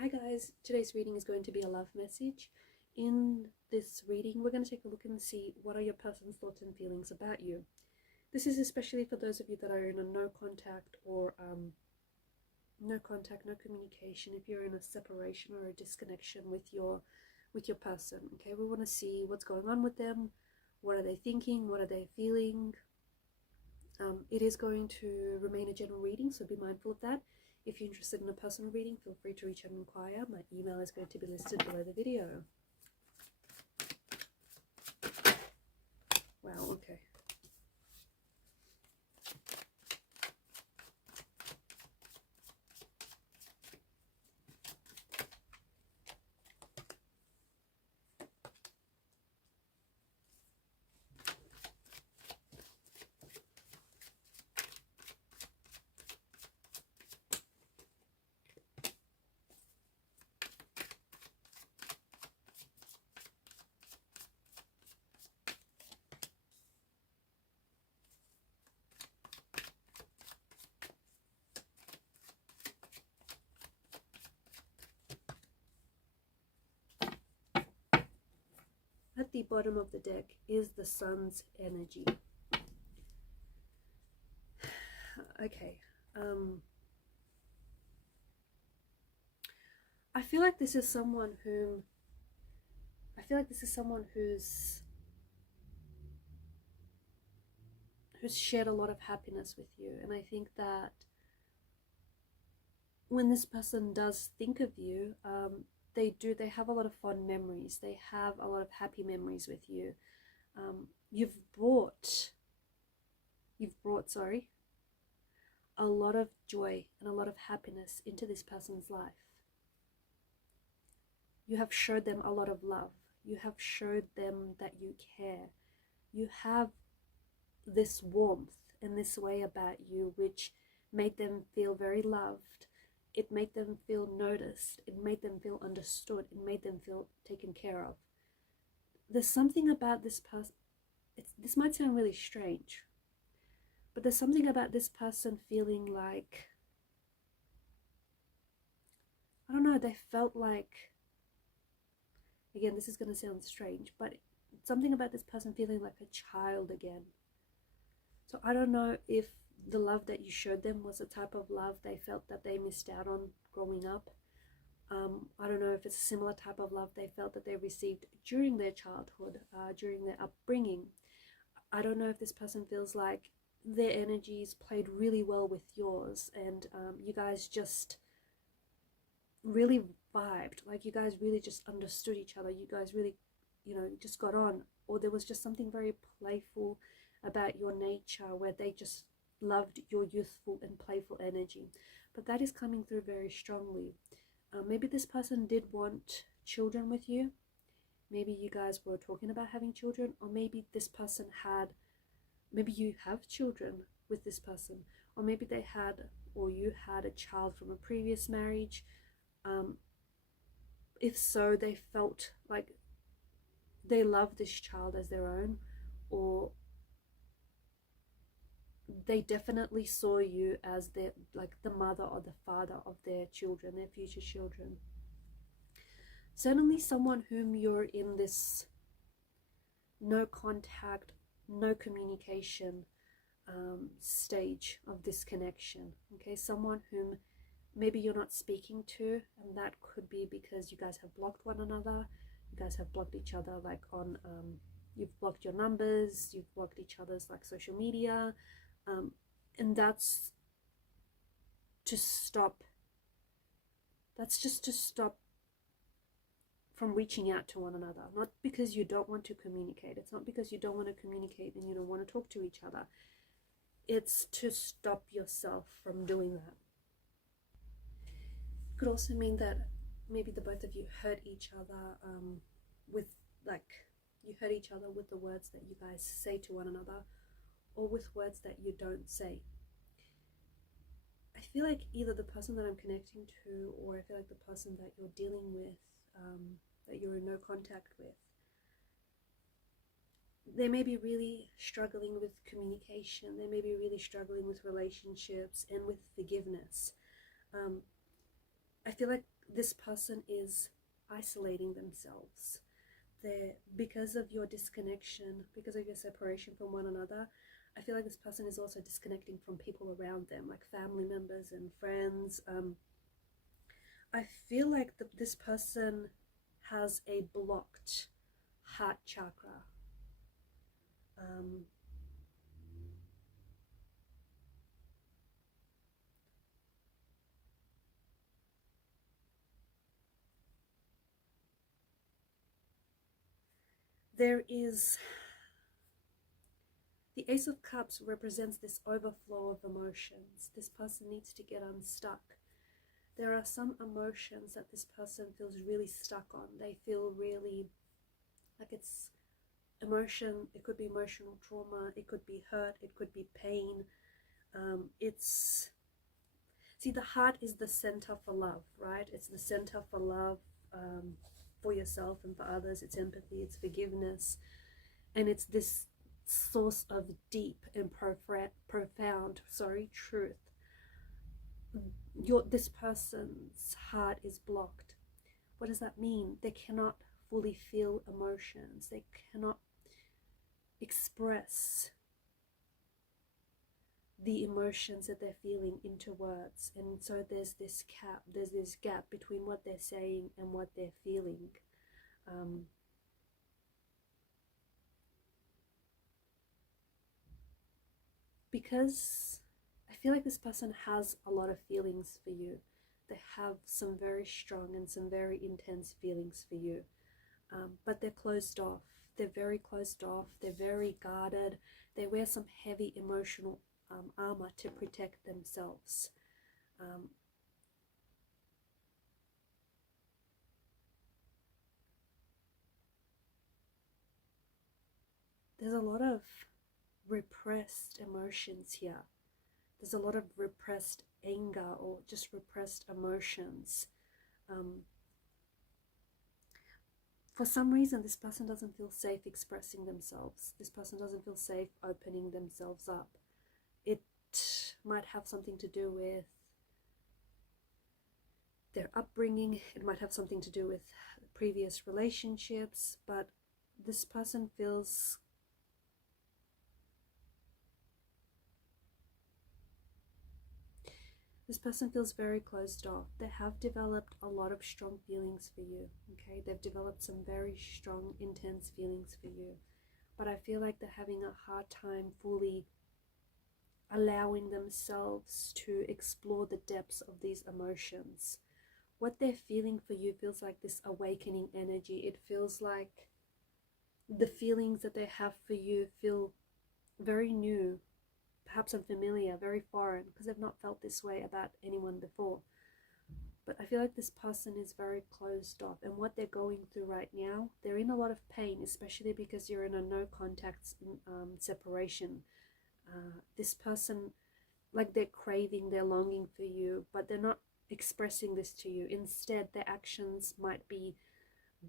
Hi guys, today's reading is going to be a love message. In this reading, we're going to take a look and see what are your person's thoughts and feelings about you. This is especially for those of you that are in a no contact or no communication. If you're in a separation or a disconnection with your person, okay, we want to see what's going on with them. What are they thinking? What are they feeling? It is going to remain a general reading, so be mindful of that. If you're interested in a personal reading, feel free to reach out and inquire. My email is going to be listed below the video. Wow, okay. At the bottom of the deck is the sun's energy. Okay. I feel like this is someone who's shared a lot of happiness with you, and I think that when this person does think of you, they have a lot of fond memories. They have a lot of happy memories with you. You've brought a lot of joy and a lot of happiness into this person's life. You have showed them a lot of love. You have showed them that you care. You have this warmth and this way about you which made them feel very loved. It made them feel noticed. It made them feel understood. It made them feel taken care of. There's something about this person, this might sound really strange, but there's something about this person feeling like, I don't know, they felt like, again, this is going to sound strange, but something about this person feeling like a child again. So I don't know if the love that you showed them was a type of love they felt that they missed out on growing up. I don't know if it's a similar type of love they felt that they received during their childhood, during their upbringing. I don't know if this person feels like their energies played really well with yours, and you guys just really vibed, like you guys really just understood each other. You guys really, just got on, or there was just something very playful about your nature where they just loved your youthful and playful energy. But that is coming through very strongly. Maybe this person did want children with you. Maybe you guys were talking about having children, or maybe this person maybe you have children with this person, or maybe you had a child from a previous marriage. If so, they felt like they loved this child as their own, or they definitely saw you as the mother or the father of their children, their future children. Certainly someone whom you're in this no contact, no communication stage of this connection. Okay, someone whom maybe you're not speaking to, and that could be because you guys have blocked one another. You guys have blocked each other, like on you've blocked your numbers, you've blocked each other's like social media. And that's just to stop from reaching out to one another. Not because you don't want to communicate. It's not because you don't want to communicate and you don't want to talk to each other. It's to stop yourself from doing that. It could also mean that maybe the both of you hurt each other you hurt each other with the words that you guys say to one another, or with words that you don't say. I feel like either the person that I'm connecting to, or I feel like the person that you're dealing with, that you're in no contact with, they may be really struggling with communication. They may be really struggling with relationships and with forgiveness. I feel like this person is isolating themselves. Because of your disconnection, because of your separation from one another, I feel like this person is also disconnecting from people around them, like family members and friends. I feel like this person has a blocked heart chakra. There is the Ace of Cups represents this overflow of emotions. This person needs to get unstuck. There are some emotions that this person feels really stuck on. They feel really like it's emotion. It could be emotional trauma. It could be hurt. It could be pain. See, the heart is the center for love, right? It's the center for love, for yourself and for others. It's empathy, it's forgiveness, and it's this source of deep and profound truth. This person's heart is blocked. What does that mean? They cannot fully feel emotions. They cannot express the emotions that they're feeling into words, and so there's this gap between what they're saying and what they're feeling. Because I feel like this person has a lot of feelings for you. They have some very strong and some very intense feelings for you, but they're closed off. They're very closed off. They're very guarded. They wear some heavy emotional armor to protect themselves. There's a lot of repressed emotions here. There's a lot of repressed anger or just repressed emotions. For some reason, this person doesn't feel safe expressing themselves. This person doesn't feel safe opening themselves up. It might have something to do with their upbringing. It might have something to do with previous relationships, but this person feels very closed off. They have developed a lot of strong feelings for you, okay? They've developed some very strong, intense feelings for you, but I feel like they're having a hard time fully allowing themselves to explore the depths of these emotions. What they're feeling for you feels like this awakening energy. It feels like the feelings that they have for you feel very new, perhaps unfamiliar, very foreign, because they've not felt this way about anyone before. But I feel like this person is very closed off, and what they're going through right now, they're in a lot of pain, especially because you're in a no contact separation. This person, like, they're craving, they're longing for you, but they're not expressing this to you. Instead, their actions might be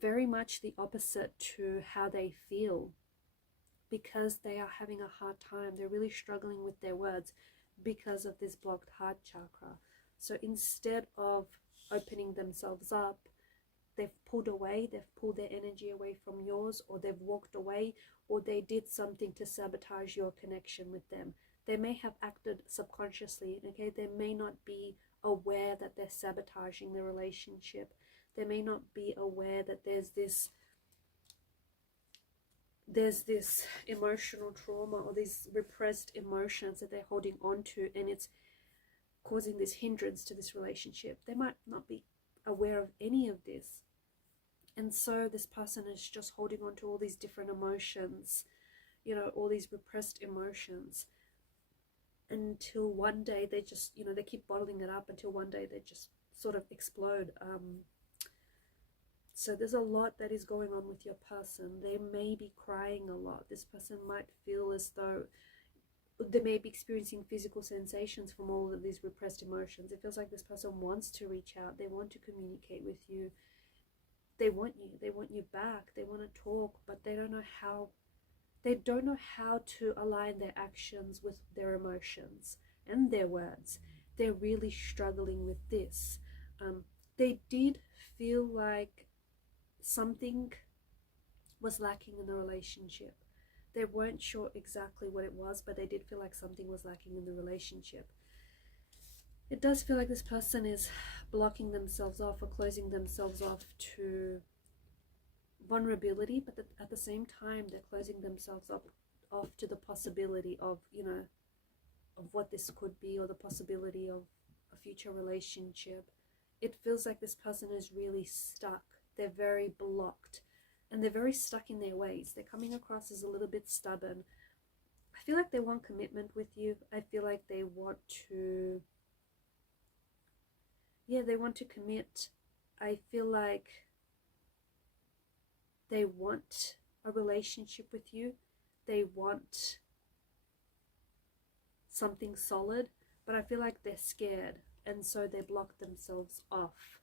very much the opposite to how they feel, because they are having a hard time. They're really struggling with their words because of this blocked heart chakra. So instead of opening themselves up, they've pulled away, they've pulled their energy away from yours, or they've walked away, or they did something to sabotage your connection with them. They may have acted subconsciously, okay? They may not be aware that they're sabotaging the relationship. They may not be aware that there's this emotional trauma or these repressed emotions that they're holding on to, and it's causing this hindrance to this relationship. They might not be aware of any of this. And so this person is just holding on to all these different emotions, you know, all these repressed emotions, until one day they just, you know, they keep bottling it up until one day they just sort of explode. So there's a lot that is going on with your person. They may be crying a lot. This person might feel as though they may be experiencing physical sensations from all of these repressed emotions. It feels like this person wants to reach out. They want to communicate with you. They want you back. They want to talk, but they don't know how. They don't know how to align their actions with their emotions and their words. They're really struggling with this. they did feel like something was lacking in the relationship. They weren't sure exactly what it was, but they did feel like something was lacking in the relationship. It does feel like this person is blocking themselves off or closing themselves off to vulnerability, but at the same time they're closing themselves off to the possibility of, you know, of what this could be, or the possibility of a future relationship. It feels like this person is really stuck. They're very blocked, and they're very stuck in their ways. They're coming across as a little bit stubborn. I feel like they want commitment with you. I feel like they want to, yeah, they want to commit. I feel like they want a relationship with you. They want something solid, but I feel like they're scared, and so they block themselves off.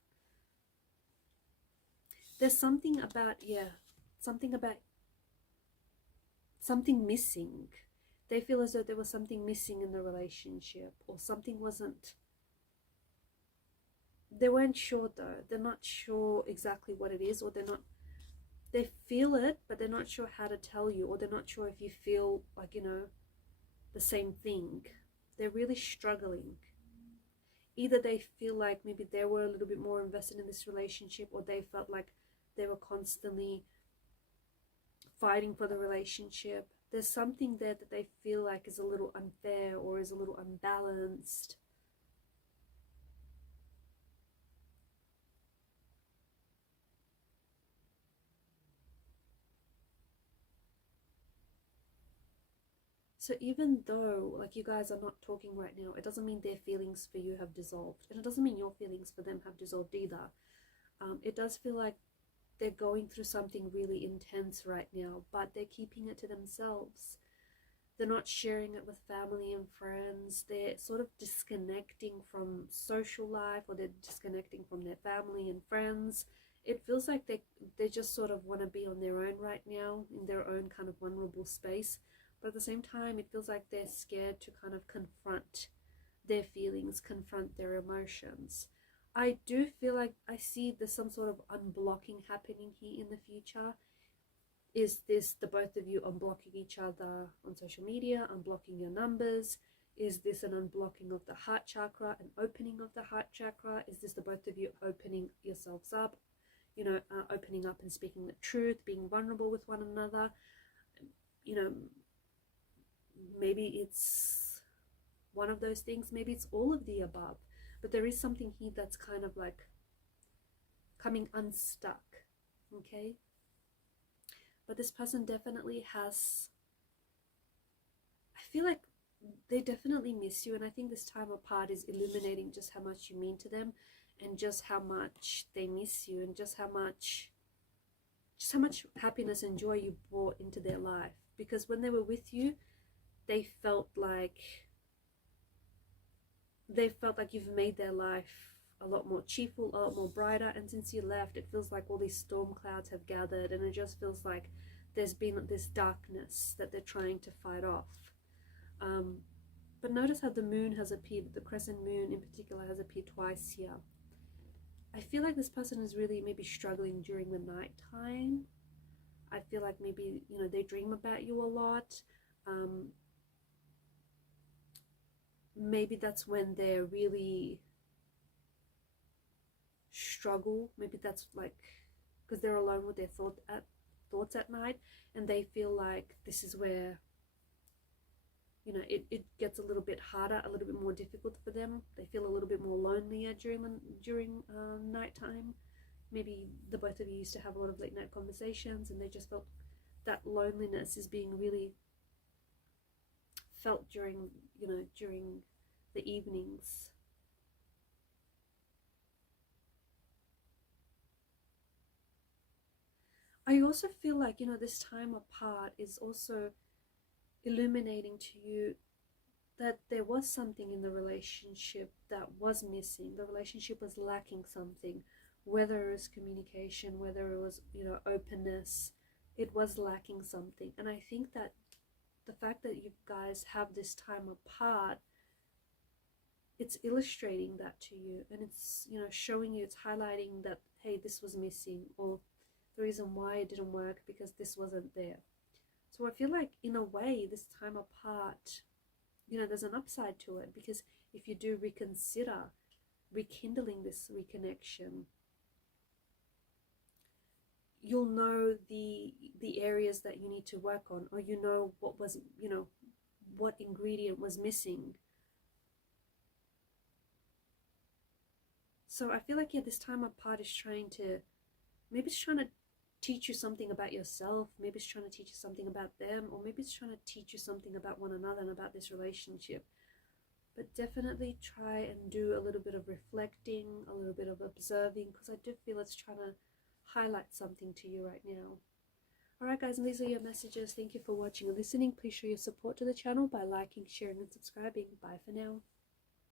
There's something about, something missing. They feel as though there was something missing in the relationship, or something wasn't, they weren't sure though. They're not sure exactly what it is, or they feel it, but they're not sure how to tell you, or they're not sure if you feel like, you know, the same thing. They're really struggling. Either they feel like maybe they were a little bit more invested in this relationship, or they felt like they were constantly fighting for the relationship. There's something there that they feel like is a little unfair, or is a little unbalanced. So even though like you guys are not talking right now, it doesn't mean their feelings for you have dissolved, and it doesn't mean your feelings for them have dissolved either. It does feel like they're going through something really intense right now, but they're keeping it to themselves. They're not sharing it with family and friends. They're sort of disconnecting from social life, or they're disconnecting from their family and friends. It feels like they just sort of want to be on their own right now, in their own kind of vulnerable space. But at the same time, it feels like they're scared to kind of confront their feelings, confront their emotions. I do feel like I see there's some sort of unblocking happening here in the future. Is this the both of you unblocking each other on social media, unblocking your numbers? Is this an unblocking of the heart chakra, an opening of the heart chakra? Is this the both of you opening yourselves up, you know, opening up and speaking the truth, being vulnerable with one another? You know, maybe it's one of those things, maybe it's all of the above, but there is something here that's kind of like coming unstuck, okay? But this person definitely has, I feel like they definitely miss you, and I think this time apart is illuminating just how much you mean to them, and just how much they miss you, and just how much happiness and joy you brought into their life. Because when they were with you, they felt like you've made their life a lot more cheerful, a lot more brighter. And since you left, it feels like all these storm clouds have gathered, and it just feels like there's been this darkness that they're trying to fight off. But notice how the moon has appeared, the crescent moon in particular has appeared twice here. I feel like this person is really maybe struggling during the night time. I feel like maybe, you know, they dream about you a lot. Maybe that's when they're really struggle. Maybe that's like because they're alone with their thoughts at night, and they feel like this is where, you know, it gets a little bit harder, a little bit more difficult for them. They feel a little bit more lonelier during nighttime. Maybe the both of you used to have a lot of late night conversations, and they just felt that loneliness is being really felt during the evenings. I also feel like, you know, this time apart is also illuminating to you that there was something in the relationship that was missing. The relationship was lacking something, whether it was communication, whether it was, you know, openness. It was lacking something. And I think that the fact that you guys have this time apart it's illustrating that to you, and it's, you know, showing you, it's highlighting that, hey, this was missing, or the reason why it didn't work because this wasn't there. So I feel like in a way this time apart, you know, there's an upside to it, because if you do reconsider rekindling this reconnection, you'll know the areas that you need to work on, or you know what was, you know, what ingredient was missing. So I feel like, yeah, this time apart is trying to, maybe it's trying to teach you something about yourself, maybe it's trying to teach you something about them, or maybe it's trying to teach you something about one another and about this relationship. But definitely try and do a little bit of reflecting, a little bit of observing, because I do feel it's trying to highlight something to you right now. Alright guys, and these are your messages. Thank you for watching and listening. Please show your support to the channel by liking, sharing and subscribing. Bye for now.